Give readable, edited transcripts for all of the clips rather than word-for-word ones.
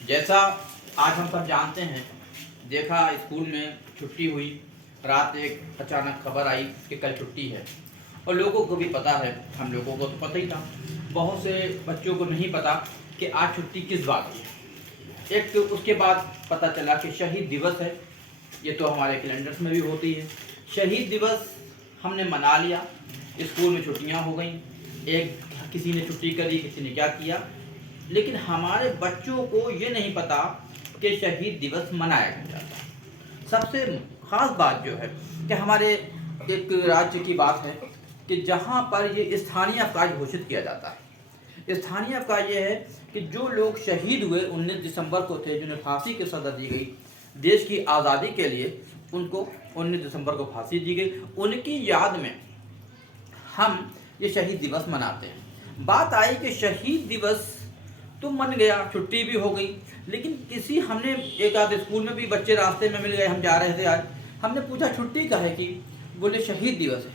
जैसा आज हम सब जानते हैं, देखा स्कूल में छुट्टी हुई, रात एक अचानक खबर आई कि कल छुट्टी है। और लोगों को भी पता है, हम लोगों को तो पता ही था, बहुत से बच्चों को नहीं पता कि आज छुट्टी किस बात की है। एक तो उसके बाद पता चला कि शहीद दिवस है। ये तो हमारे कैलेंडर्स में भी होती है। शहीद दिवस हमने मना लिया, स्कूल में छुट्टियां हो गई, एक किसी ने छुट्टी करी, किसी ने क्या किया, लेकिन हमारे बच्चों को ये नहीं पता कि शहीद दिवस मनाया जाता है। सबसे खास बात जो है कि हमारे एक राज्य की बात है कि जहाँ पर ये स्थानीय अवकाश घोषित किया जाता है। स्थानीय अवकाश ये है कि जो लोग शहीद हुए 19 दिसंबर को थे, जिन्हें फांसी की सज़ा दी गई देश की आज़ादी के लिए, उनको 19 दिसंबर को फांसी दी गई। उनकी याद में हम ये शहीद दिवस मनाते हैं। बात आई कि शहीद दिवस तो मन गया, छुट्टी भी हो गई, लेकिन किसी हमने एक आधे स्कूल में भी बच्चे रास्ते में मिल गए, हम जा रहे थे आज, हमने पूछा छुट्टी का है कि, बोले शहीद दिवस है।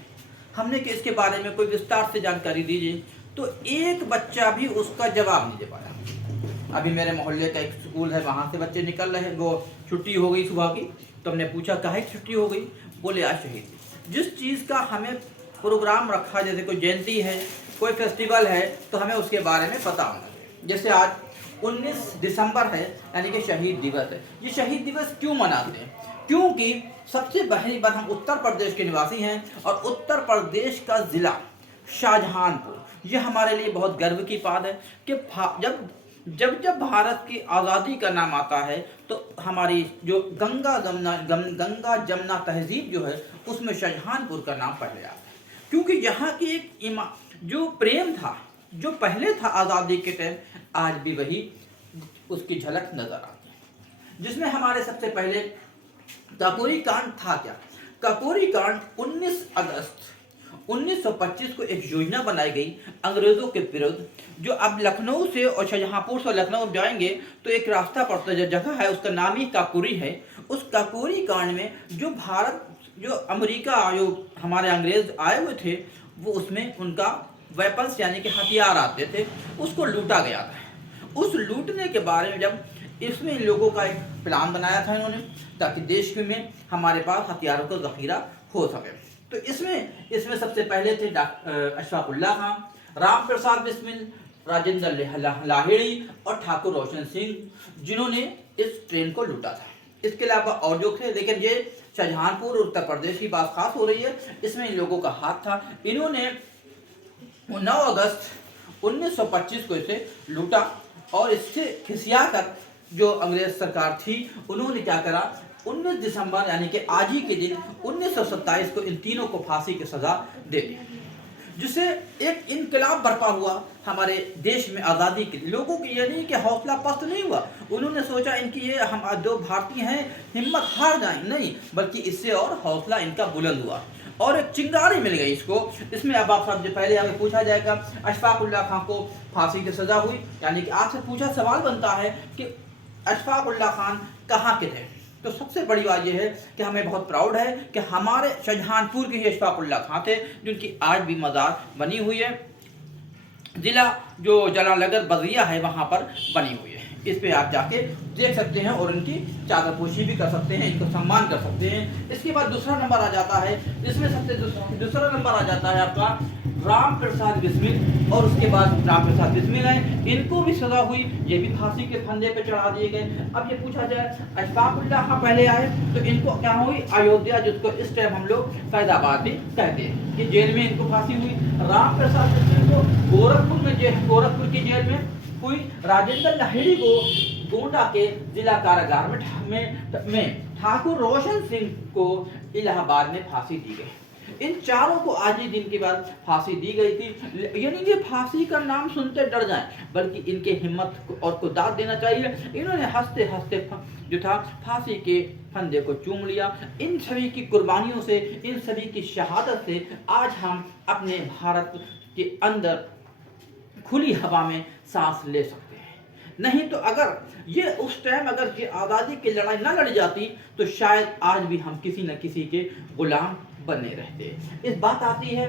हमने कि इसके बारे में कोई विस्तार से जानकारी दीजिए, तो एक बच्चा भी उसका जवाब नहीं दे पाया। अभी मेरे मोहल्ले का एक स्कूल है, वहाँ से बच्चे निकल रहे हैं, वो छुट्टी हो गई सुबह की, तो हमने पूछा काहे छुट्टी हो गई, बोले आज शहीद। जिस चीज़ का हमें प्रोग्राम रखा, जैसे कोई जयंती है, कोई फेस्टिवल है, तो हमें उसके बारे में पता होना। जैसे आज 19 दिसंबर है, यानी कि शहीद दिवस है। ये शहीद दिवस क्यों मनाते हैं? क्योंकि सबसे पहली बात, हम उत्तर प्रदेश के निवासी हैं और उत्तर प्रदेश का ज़िला शाहजहानपुर, ये हमारे लिए बहुत गर्व की बात है कि जब जब भारत की आज़ादी का नाम आता है तो हमारी जो गंगा जमुना तहजीब जो है, उसमें शाहजहानपुर का नाम पहले आता है। क्योंकि यहाँ की एक जो प्रेम था, जो पहले था आज़ादी के टाइम, आज भी वही उसकी झलक नजर आती है। जिसमें हमारे सबसे पहले काकोरी कांड था। क्या काकोरी कांड? 19 अगस्त 1925 को एक योजना बनाई गई अंग्रेजों के विरुद्ध, जो अब लखनऊ से और शाहजहांपुर से लखनऊ जाएंगे तो एक रास्ता पड़ता है, जो जगह है उसका नाम ही काकोरी है। उस काकोरी कांड में जो अमेरिका, जो हमारे अंग्रेज आए हुए थे, वो उसमें उनका वेपन्स यानी कि हथियार आते थे, उसको लूटा गया था। उस लूटने के बारे में जब इसमें इन लोगों का एक प्लान बनाया था इन्होंने, ताकि देश में हमारे पास हथियारों का जखीरा हो सके। तो इसमें सबसे पहले थे अशफाक उल्लाह खान, राम प्रसाद बिस्मिल, राजेंद्र लाहिड़ी और ठाकुर रोशन सिंह, जिन्होंने इस ट्रेन को लूटा था। इसके अलावा और जो थे, लेकिन ये शाहजहानपुर उत्तर प्रदेश की बात खास हो रही है, इसमें इन लोगों का हाथ था। इन्होंने 9 अगस्त 1925 को इसे लूटा और इससे खिसिया कर जो अंग्रेज सरकार थी, उन्होंने क्या करा, 19 दिसंबर यानी कि आज ही के दिन 1927 को इन तीनों को फांसी की सजा दे दी, जिससे एक इनकलाब बरपा हुआ हमारे देश में आज़ादी के लोगों की। ये नहीं कि हौसला पस्त नहीं हुआ, उन्होंने सोचा इनकी ये हम जो भारतीय हैं हिम्मत हार जाए, नहीं, बल्कि इससे और हौसला इनका बुलंद हुआ और एक चिंगारी मिल गई इसको। इसमें अब आप सबसे पहले हमें पूछा जाएगा, अशफाक उल्लाह खान को फांसी की सजा हुई, यानी कि आपसे पूछा सवाल बनता है कि अशफाक उल्लाह खान कहाँ के थे। तो सबसे बड़ी बात यह है कि हमें बहुत प्राउड है कि हमारे शाहजहानपुर के ही अशफाक उल्लाह खान थे, जिनकी आज भी मज़ार बनी हुई है। जिला जो जलालगढ़ बजरिया है, वहाँ पर बनी हुई है। इस पे आप जाके देख सकते हैं और उनकी चादरपोशी भी कर सकते हैं, इनको सम्मान कर सकते हैं। इसके बाद दूसरा नंबर आ जाता है, इसमें सबसे दूसरा नंबर आ जाता है आपका राम प्रसाद बिस्मिल, और उसके बाद राम प्रसाद बिस्मिल हैं, इनको भी सजा हुई, ये भी फांसी के फंदे पे चढ़ा दिए गए। अब ये पूछा जाए अशफाक उल्लाह खान पहले आए तो इनको क्या हुई, अयोध्या, जिसको इस टाइम हम लोग फैजाबाद भी कहते हैं, कि जेल में इनको फांसी हुई। राम प्रसाद बिस्मिल को गोरखपुर की जेल में हुई। राजेंद्र लाहिड़ी को गोंडा के जिला कारागार में ठाकुर रोशन सिंह को इलाहाबाद में फांसी दी गई। इन चारों को आज ही दिन के बाद फांसी दी गई थी। यानी कि फांसी का नाम सुनते डर जाएं, बल्कि इनके हिम्मत और को दाद देना चाहिए। इन्होंने हंसते हंसते जो था फांसी के फंदे को चूम लिया। इन सभी की कुर्बानियों से, इन सभी की शहादत से आज हम अपने भारत के अंदर खुली हवा में सांस ले सकते हैं। नहीं तो अगर ये उस टाइम अगर ये आज़ादी की लड़ाई ना लड़ी जाती तो शायद आज भी हम किसी न किसी के गुलाम बने रहते। इस बात आती है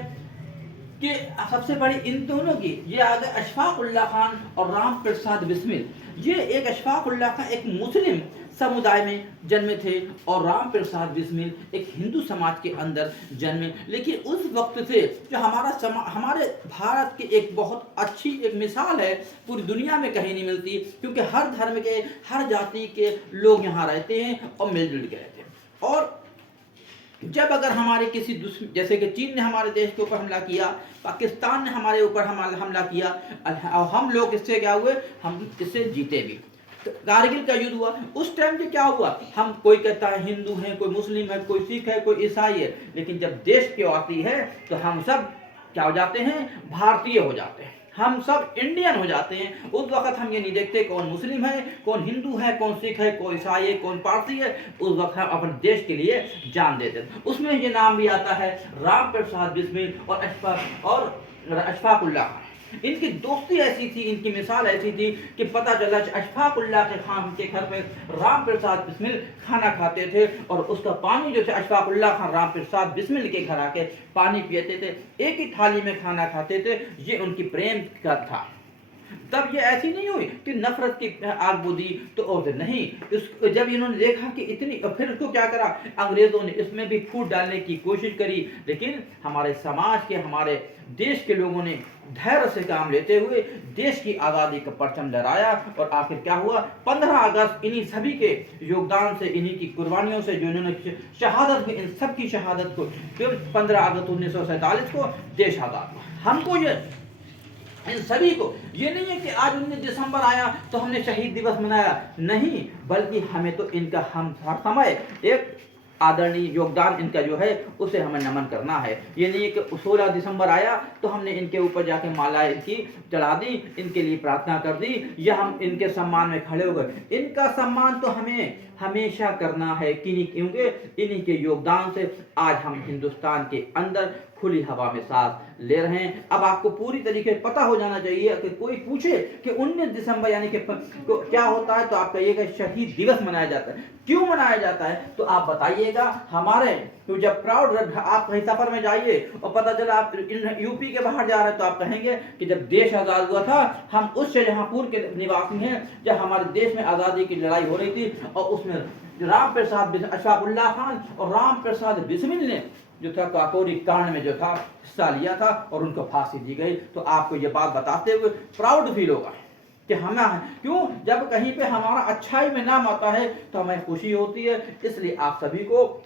कि सबसे बड़ी इन दोनों की ये आ गए अशफाक उल्लाह खान और राम प्रसाद बिस्मिल। ये एक अशफाक उल्लाह खान एक मुस्लिम समुदाय में जन्मे थे और राम प्रसाद बिस्मिल एक हिंदू समाज के अंदर जन्मे। लेकिन उस वक्त से जो हमारे भारत की एक बहुत अच्छी एक मिसाल है, पूरी दुनिया में कहीं नहीं मिलती, क्योंकि हर धर्म के हर जाति के लोग यहाँ रहते हैं और मिलजुल के रहते हैं। और जब अगर हमारे किसी जैसे कि चीन ने हमारे देश के ऊपर हमला किया, पाकिस्तान ने हमारे ऊपर हमला किया, और हम लोग इससे क्या हुए, हम इससे जीते भी। तो कारगिल का युद्ध हुआ, उस टाइम पे क्या हुआ, हम कोई कहता है हिंदू है, कोई मुस्लिम है, कोई सिख है, कोई ईसाई है, लेकिन जब देश की आती है तो हम सब क्या हो जाते हैं, भारतीय हो जाते हैं, हम सब इंडियन हो जाते हैं। उस वक्त हम ये नहीं देखते कौन मुस्लिम है, कौन हिंदू है, कौन सिख है, कौन ईसाई है, कौन पारसी है। उस वक्त हम अपने देश के लिए जान देते हैं। उसमें ये नाम भी आता है राम प्रसाद बिस्मिल और अशफाक उल्लाह खान। इनकी दोस्ती ऐसी थी, इनकी मिसाल ऐसी थी कि पता चला कि अशफाक उल्लाह के खान के घर में राम प्रसाद बिस्मिल खाना खाते थे, और उसका पानी जो थे अशफाक उल्लाह खान राम प्रसाद बिस्मिल के घर आके पानी पीते थे, एक ही थाली में खाना खाते थे। ये उनकी प्रेम का था। तब ये ऐसी नहीं हुई कि नफरत की आग बुझी तो और नहीं, जब इन्होंने देखा कि इतनी, फिर उसको क्या करा, अंग्रेजों ने इसमें भी फूट डालने की कोशिश करी, लेकिन हमारे समाज के, हमारे देश के लोगों ने धैर्य से काम लेते हुए देश की आज़ादी का परचम लहराया। और आखिर क्या हुआ, 15 अगस्त इन्हीं सभी के योगदान से, इन्हीं की कुर्बानियों से, जो इन्होंने शहादत की, इन सब की शहादत को 15 अगस्त 1947 को देश आज़ाद हुआ। हमको ये, इन सभी को ये नहीं है कि आज 19 दिसंबर आया तो हमने शहीद दिवस मनाया, नहीं, बल्कि हमें तो इनका हम हर समय एक आदरणीय योगदान इनका जो है उसे हमें नमन करना है। ये नहीं है कि 16 दिसंबर आया तो हमने इनके ऊपर जाके माला इनकी चढ़ा दी, इनके लिए प्रार्थना कर दी, या हम इनके सम्मान में खड़े हो गए। इनका सम्मान तो हमें हमेशा करना है, क्योंकि इन्हीं के योगदान से आज हम हिंदुस्तान के अंदर खुली हवा में सांस ले रहे हैं। अब आपको पूरी तरीके से पता हो जाना चाहिए कि कोई पूछे कि 19 दिसंबर यानी कि तो क्या होता है, तो आप कहिएगा शहीद दिवस मनाया जाता है। क्यों मनाया जाता है तो आप बताइएगा। हमारे तो जब प्राउड, आप कहीं सफर में जाइए और पता चला आप यूपी के बाहर जा रहे हैं, तो आप कहेंगे कि जब देश आज़ाद हुआ था, हम उस शाहजहांपुर के निवासी हैं जब हमारे देश में आज़ादी की लड़ाई हो रही थी, और उसमें राम प्रसाद अशफाक उल्लाह खान और राम प्रसाद बिस्मिल ने जो था काकोरी कांड में जो था हिस्सा लिया था, और उनको फांसी दी गई। तो आपको ये बात बताते हुए प्राउड फील होगा कि हमें, क्यों, जब कहीं पे हमारा अच्छाई में नाम आता है तो हमें खुशी होती है। इसलिए आप सभी को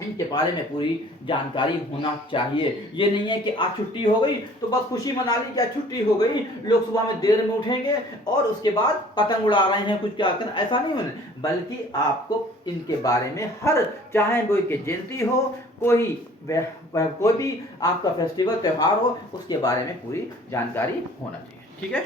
इनके बारे में पूरी जानकारी होना चाहिए। ये नहीं है कि आज छुट्टी हो गई तो बस खुशी मना ली, क्या छुट्टी हो गई, लोग सुबह में देर में उठेंगे और उसके बाद पतंग उड़ा रहे हैं, कुछ क्या कर, ऐसा नहीं होना, बल्कि आपको इनके बारे में हर, चाहे कोई की जयंती हो, कोई भी आपका फेस्टिवल त्यौहार हो, उसके बारे में पूरी जानकारी होना चाहिए। ठीक है।